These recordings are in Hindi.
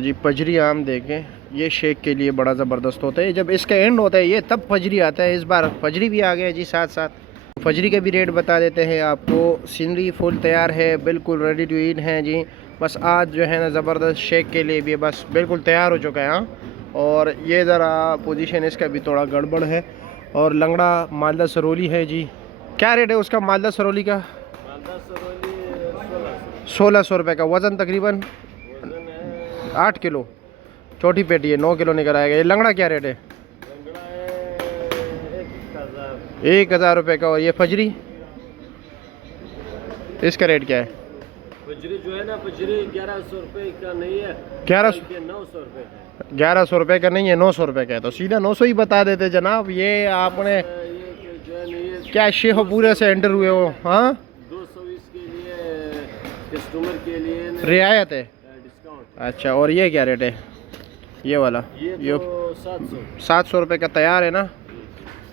जी पजरी आम देखें, ये शेक के लिए बड़ा ज़बरदस्त होता है। जब इसका एंड होता है ये तब फजरी आता है। इस बार फजरी भी आ गया जी साथ साथ। फजरी के भी रेट बता देते हैं आपको। सीनरी फुल तैयार है, बिल्कुल रेडी टू ईट है जी। बस आज जो है ना ज़बरदस्त शेक के लिए भी बस बिल्कुल तैयार हो चुका है। हाँ, और ये ज़रा पोजीशन इसका भी थोड़ा गड़बड़ है। और लंगड़ा मालदा सरोली है जी। क्या रेट है उसका मालदा सरोली का? 1600 रुपये का। वज़न तकरीबन 8 किलो। छोटी पेटी है, 9 किलो निकल आएगा। ये लंगड़ा क्या रेट है? 1000 रुपये का। और ये फजरी, इसका रेट क्या है? फजरी जो है ना, फजरी 1100 रुपये का नहीं है, 900 रुपये का। 1100 रुपये का नहीं है, 900 रुपये का है। तो सीधा 900 ही बता देते जनाब। ये आपने ये जो है नहीं है, क्या शेखपुरा से एंटर हुए हो? हाँ, 220 के लिए कस्टमर के लिए रियायत है। डिस्काउंट। अच्छा, और ये क्या रेट है? ये वाला ये तो 700 रुपये का तैयार है ना?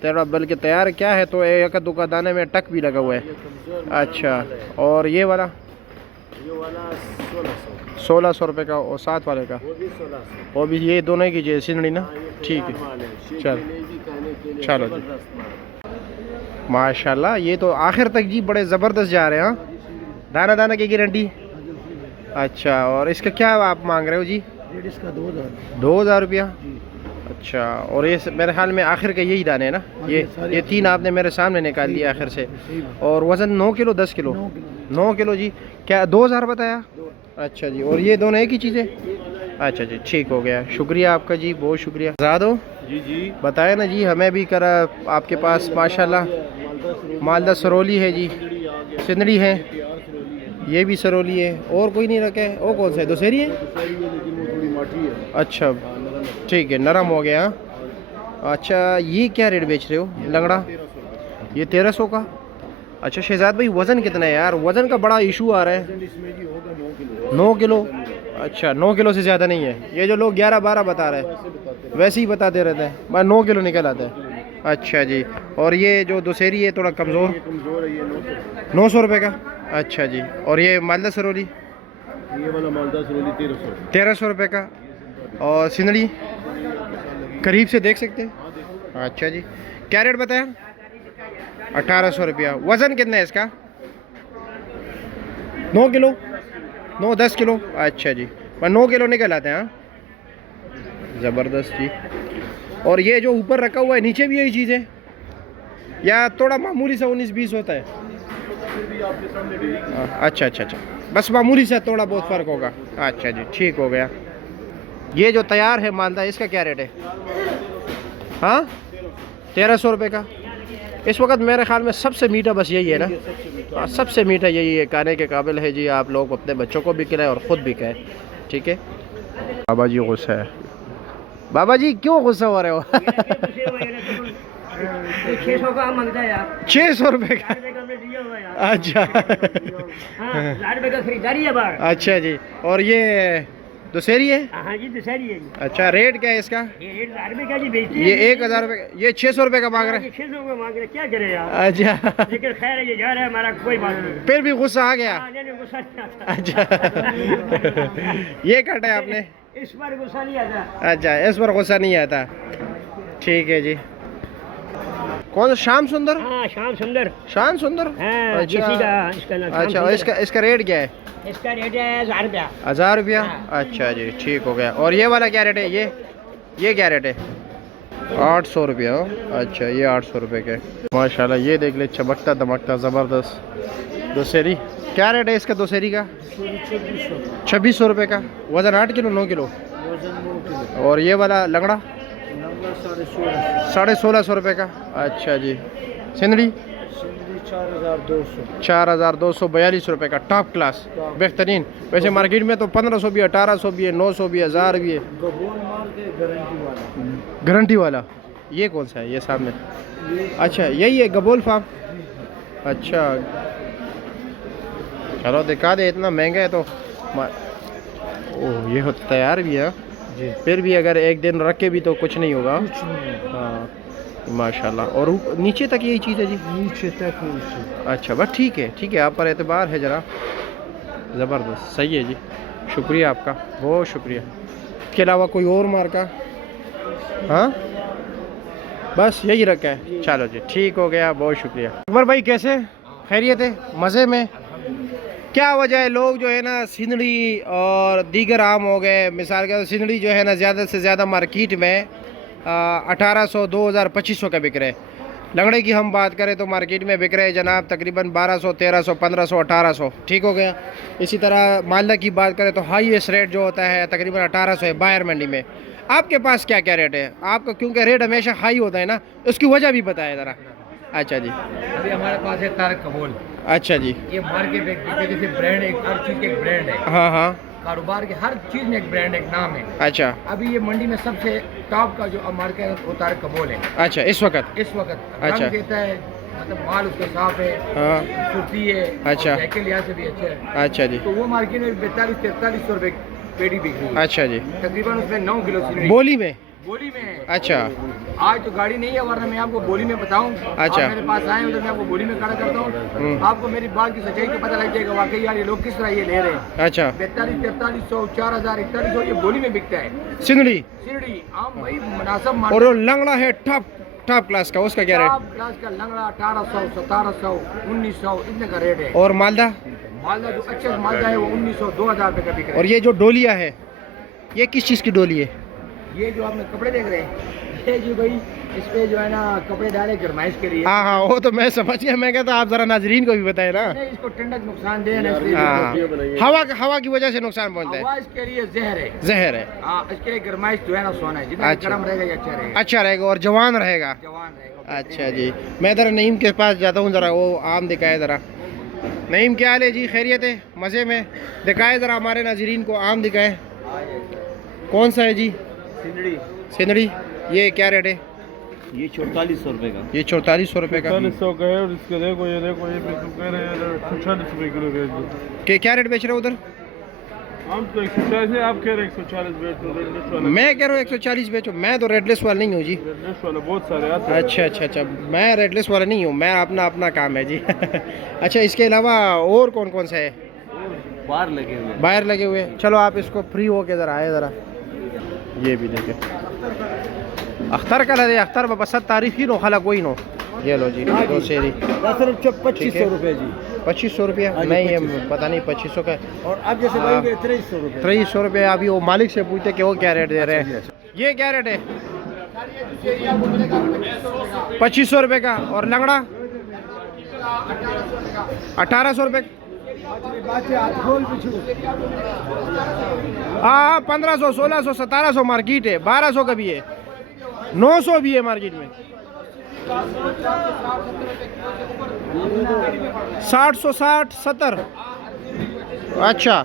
तेरा बल्कि तैयार क्या है तो एक दुका दाने में टक भी लगा हुआ है। अच्छा, और ये वाला 1600 रुपये का। और साथ वाले का वो भी ये दोनों ही कीजिए सिंगड़ी ना। ठीक है, चलो चलो जी माशाल्लाह। ये तो आखिर तक जी बड़े ज़बरदस्त जा रहे हैं। हाँ, दाना दाना की गारंटी। अच्छा, और इसका क्या आप मांग रहे हो जी? इसका 2000 रुपया। अच्छा, और ये मेरे ख्याल में आखिर के यही दाने हैं ना? ये 3 आपने मेरे सामने निकाल लिया आखिर से। और वज़न 9 किलो 10 किलो? 9 किलो जी। क्या 2000 बताया? अच्छा जी, और ये दोनों एक ही चीज़ें? अच्छा जी, ठीक हो गया। शुक्रिया आपका जी, बहुत शुक्रिया। ज़ादो जी बताए ना जी, हमें भी करा आपके पास माशाल्लाह। मालदा सरोली है जी, सिंदड़ी है, ये भी सरोली है। और कोई नहीं रखे? और कौन सा है? दोसेरी है? अच्छा ठीक है, नरम हो गया। अच्छा, ये क्या रेट बेच रहे हो लंगड़ा? ये 1300 का। अच्छा शहजाद भाई, वज़न कितना है यार? वज़न का बड़ा इशू आ रहा है। 9 किलो। अच्छा, 9 किलो से ज़्यादा नहीं है। ये जो लोग 11-12 बता रहे हैं वैसे ही बताते रहते हैं, बस 9 किलो निकल आता है। अच्छा जी, और ये जो दोसेरी है थोड़ा कमज़ोर है, 900 रुपये का। अच्छा जी, और ये मालदा सरोली? ये वाला मालदा सरोली 1300 रुपये का। और सिंदड़ी करीब से देख सकते हैं। अच्छा जी, क्या रेट बताया? 1800 रुपया। वज़न कितना है इसका? 9 किलो 9-10 किलो। अच्छा जी, पर 9 किलो निकल आते हैं। हाँ, ज़बरदस्त जी। और ये जो ऊपर रखा हुआ है नीचे भी यही चीज़ है या थोड़ा मामूली सा 19-20 होता है? अच्छा अच्छा अच्छा, बस मामूली सा थोड़ा बहुत फ़र्क होगा। अच्छा जी, ठीक हो गया। ये जो तैयार है मालदा, इसका क्या रेट है? हाँ, 1300 रुपये का। इस वक्त मेरे ख्याल में सबसे मीठा बस यही है ना? हाँ, सबसे मीठा यही है, खाने के काबिल है जी। आप लोग अपने बच्चों को भी खिलाएं और ख़ुद भी खाएं। ठीक है। बाबा जी गुस्सा है। बाबा जी क्यों गुस्सा हो रहे हो? 600 का मांगता है यार। 600 रुपये का? अच्छा रुपये का खरीदारी है बार। अच्छा जी, और ये दोसेरी है? हाँ जी, दोसेरी है जी। अच्छा, रेट क्या है इसका? ये 1000 रुपये का जी बेचती है। ये 1000 रुपये, ये 600 रुपये का मांग रहे हैं। 600 रुपये मांग रहे, क्या करे यार। अच्छा, लेकिन खैर ये जा रहा है, हमारा कोई बात नहीं। फिर भी गुस्सा आ गया। गुस्सा नहीं आता। अच्छा ये काटा है आपने? इस बार गुस्सा नहीं आता। अच्छा, इस पर गुस्सा नहीं आता। ठीक है जी। कौन सा? श्याम सुंदर? हाँ, श्याम सुंदर। श्याम सुंदर। हाँ, अच्छा इसका नाम अच्छा, और इसका रेट क्या है? इसका रेट है 1000 रुपया। 1000 रुपया। अच्छा जी, ठीक हो गया। और ये वाला क्या रेट है? ये क्या रेट है? 800 रुपया। अच्छा, ये 800 रुपये के। माशाल्लाह, ये देख ले, चमकता दमकता ज़बरदस्त दोसेरी। क्या रेट है इसका दोसेरी का? 2600 रुपये का। वज़न 8 किलो 9 किलो? और ये वाला लंगड़ा? 1650 रुपये का। अच्छा जी, सिंदड़ी? 4242 रुपये का। टॉप क्लास, बेहतरीन। वैसे मार्केट में तो 1500 भी है, 1800 भी है, 900 भी है, 1000 भी है। गारंटी वाला ये कौन सा है? ये सामने? अच्छा, यही है गबोल फार्म। अच्छा, चलो दिखा दे। इतना महंगा है तो ओह, ये हो तैयार भी है जी। फिर भी अगर एक दिन रखे भी तो कुछ नहीं होगा। हाँ माशाल्लाह। और नीचे तक यही चीज़ है जी? नीचे तक। अच्छा, बस ठीक है, ठीक है, आप पर एतबार है ज़रा। ज़बरदस्त, सही है जी। शुक्रिया आपका, बहुत शुक्रिया। इसके अलावा कोई और मार्का? हाँ बस यही रखा है। चलो जी ठीक हो गया, बहुत शुक्रिया। अकबर भाई कैसे, खैरियत है, मज़े में? क्या वजह है लोग जो है ना सिंदड़ी और दीगर आम हो गए, मिसाल के सिंदड़ी जो है ना ज़्यादा से ज़्यादा मार्केट में 1800, 2000, 2500 का बिक रहे। लंगड़े की हम बात करें तो मार्केट में बिक रहे जनाब तकरीबन 1200, 1300, 1500, 1800। ठीक हो गया। इसी तरह मालदा की बात करें तो हाईएस्ट रेट जो होता है तकरीबन 1800 है बाहर मंडी में। आपके पास क्या क्या रेट है आपका? क्योंकि रेट हमेशा हाई होता है ना, उसकी वजह भी बताएं ज़रा। अच्छा जी। अभी हमारे पास है तारक कबूल। अच्छा जी। ये मार्केट एक जैसे ब्रांड है, हर चीज़ के एक ब्रांड है। हाँ हाँ। कारोबार के हर चीज़ में एक ब्रांड, एक नाम है। अच्छा। अभी ये मंडी में सबसे टॉप का जो मार्केट है वो तारक कबूल है अच्छा इस वक्त? इस वक्त अच्छा। रंग देता है, मतलब माल उसका साफ है, हाँ। खूबसूरती है। अच्छा। और के लिहाज से भी अच्छा है। अच्छा जी। तो वो मार्केट में 42-4300 रुपये पेटी बिक रही है। अच्छा जी। तकरीबन उसमें 9 किलो सिंदड़ी बोली में? बोली में है। अच्छा। आज तो गाड़ी नहीं है, वरना मैं आपको बोली में बताऊं। अच्छा। आप मेरे पास आए उधर मैं आपको बोली में खड़ा करता हूँ, आपको मेरी बात की सच्चाई का पता लग जाएगा वाकई यार ये लोग किस तरह ये ले रहे हैं। अच्छा। 4200, 4300, 4000, 4100 ये बोली में बिकता है सिंदड़ी। सिरड़ी आम भाई मुनासिब और वो लंगड़ा है टॉप क्लास का, उसका क्या रेट? टॉप क्लास का लंगड़ा 1800, 1700, 1900 इतने का रेट है। और मालदा? मालदा जो अच्छा मालदा है वो 1900, 2000 रुपये का बिक रहा और ये जो डोलिया है ये किस चीज़ की डोली है? ये जो आपने कपड़े देख रहे हैं ये जो भाई इस पे जो है ना कपड़े डाले गरमाइश के लिए। हाँ हाँ वो तो मैं समझ गया, मैं कहता आप जरा नाजरीन को भी बताए ना। नहीं, इसको ठंडक नुकसान दे ना, इसलिए हाँ हवा की वजह से नुकसान पहुंचता है। आवाज के लिए जहर है। जहर है। हाँ इसके लिए गरमाइश जो है ना सोना है, जितना अच्छा। गर्म रहेगा ये अच्छा रहेगा। अच्छा रहेगा और जवान रहेगा। जवान रहेगा। अच्छा जी। मैं ज़रा नईम के पास जाता हूँ, ज़रा वो आम दिखाए ज़रा। नईम क्या हाल है जी, खैरियत है, मज़े में? दिखाए ज़रा हमारे नाजरीन को, आम दिखाए। कौन सा है जी? सिंदड़ी। सिंदड़ी। ये क्या रेट है? ये 4400 रुपये का। ये 4400 रुपये का। 4400 का है। और इसके देखो ये बिल्कुल कह रहे हैं 140 रुपये किलो रेट। के क्या रेट बेच रहे हो उधर? हम तो 140 है, आप कह रहे हैं 140 बेच दो। रेडलेस वाला, मैं कह रहा हूँ 140 बेचो। मैं तो रेडलेस वाला नहीं हूँ जी। रेडलेस वाला बहुत सारे आते हैं। अच्छा, मैं रेडलेस वाला नहीं हूँ, मैं अपना काम है जी। अच्छा इसके अलावा और कौन कौन सा है? बाहर लगे हुए हैं। बाहर लगे हुए। चलो आप इसको फ्री होके ज़रा आए ज़रा। ये भी देखिए अख्तर का लगे, अख्तर बसत तारीफ ही नो खला कोई नो। ये लो जी दो सेरी 2500 रुपये जी। 2500 रुपया? नहीं ये पता नहीं 2500 का। और अब जैसे 2300 रुपये। 2300 रुपये। अभी वो मालिक से पूछते कि वो क्या रेट दे रहे हैं। ये क्या रेट है? 2500 रुपये का। और लंगड़ा? 1800 रुपये। हाँ 1500, 1600, 1700 मार्केट है, 1200 का भी है, 900 भी है मार्केट में। 60, 70। अच्छा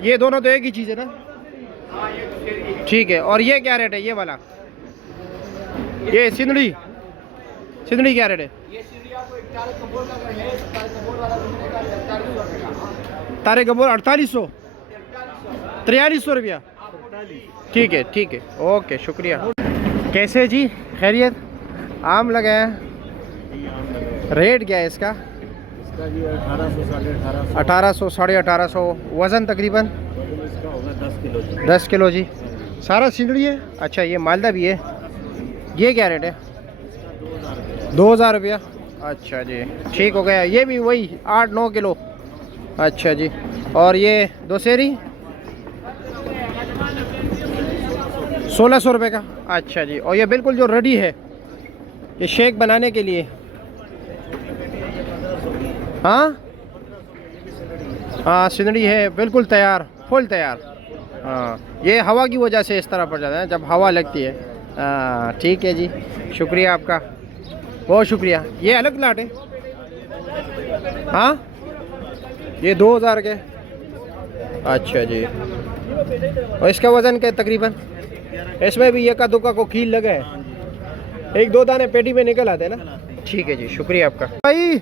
ये दोनों तो एक ही चीज़ है ना? ठीक है। और ये क्या रेट है ये वाला? ये सिंदड़ी क्या रेट है? तारे कबूल 4800, 4300 रुपया। ठीक है ओके शुक्रिया। कैसे जी, खैरियत? आम लगा है, रेट क्या है इसका? 1800, 1850। वज़न तकरीबन 10 किलो जी। सारा सिंदड़ी है? अच्छा ये मालदा भी है। ये क्या रेट है? 2000 रुपया। अच्छा जी ठीक हो गया। ये भी वही 8-9 किलो। अच्छा जी। और ये दोसेरी 1600 रुपये का। अच्छा जी। और ये बिल्कुल जो रेडी है ये शेक बनाने के लिए? हाँ सिंदड़ी है बिल्कुल तैयार, फुल तैयार। हाँ ये हवा की वजह से इस तरह पड़ जाता है जब हवा लगती है। ठीक है जी, शुक्रिया आपका, बहुत शुक्रिया। ये अलग प्लाट है? हाँ ये 2000 के। अच्छा जी। और इसका वज़न क्या तकरीबन? इसमें भी एका दुका को कील लगा है, 1-2 दाने पेटी में निकल आते हैं ना। ठीक है जी, शुक्रिया आपका। भाई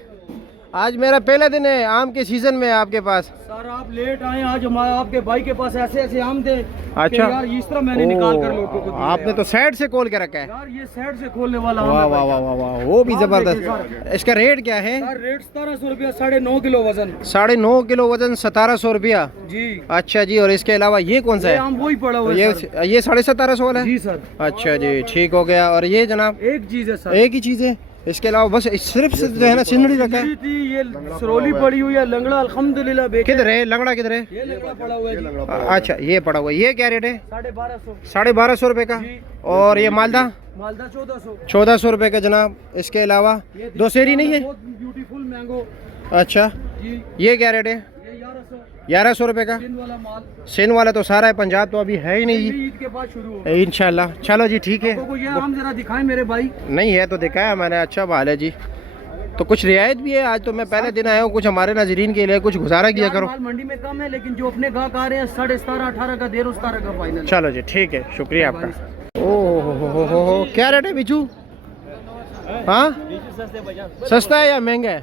आज मेरा पहला दिन है आम के सीजन में आपके पास। सर आप लेट आए, आज हमारे आपके भाई के पास ऐसे ऐसे आम थे कि अच्छा। यार इस तरह मैंने निकाल कर लोगों को दिए आपने तो साइड से खोल के रखा है। यार ये साइड से खोलने वाला आम वाह है वाह भाई। वाह वाह वाह, वो भी आप जबरदस्त। देखिए इसका रेट क्या है? सर रेट 1700 रुपया, 9.5 किलो वजन। 9.5 किलो वजन, 1700 रुपया। जी अच्छा जी, और इसके अलावा ये कौन सा ये है? आम वही पड़ा हुआ है ये सर। ये 1750 वाला है। जी सर, अच्छा जी, ठीक हो गया। और ये जनाब एक चीज है सर, एक ही चीज़ है, इसके अलावा बस सिर्फ जो है ना सिंदड़ी रखा है। ये थी, ये सरोली पड़ी हुई है, लंगड़ा अल्हम्दुलिल्लाह बेचे। किधर है लंगड़ा, किधर है? ये लंगड़ा पड़ा हुआ है जी। अच्छा ये पड़ा हुआ है। ये क्या रेट है? 1250। 1250 रुपये का। जी। और ये मालदा मालदा 1400। 1400 रुपये का जनाब। इसके अलावा ये दो सेरी नहीं है? बहुत ब्यूटीफुल मैंगो अच्छा, जी। ये क्या रेट है? ये 1100 1100 रुपये का। दिन वाला माल। सेन वाला तो सारा है, पंजाब तो अभी है ही नहीं। ईद के बाद शुरू हो। इंशाल्लाह। चलो जी ठीक है। आपको ये आम जरा दिखाएं मेरे भाई। नहीं है तो दिखाया मैंने। अच्छा भाल है जी। तो कुछ रियायत भी है? आज तो मैं पहले दिन आया हूँ, कुछ हमारे नाजरीन के लिए कुछ गुजारा किया यार करो। माल मंडी में कम है, लेकिन जो अपने गाहक आ रहे हैं 17.5 18 का 13.5 का फाइनल। चलो जी ठीक है, शुक्रिया आपका। ओह हो, क्या रेट है बिजू? हाँ, सस्ता है या महंगा है?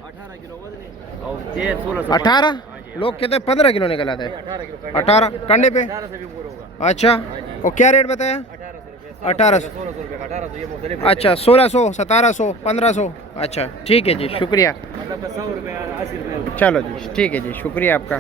18। लोग कहते हैं 15 किलो निकल आते हैं। 18 कंडे पे। अच्छा, और क्या रेट बताया? 1800। अच्छा, 1600, 1700, 1500। अच्छा ठीक है जी, शुक्रिया। चलो जी ठीक है जी, शुक्रिया आपका।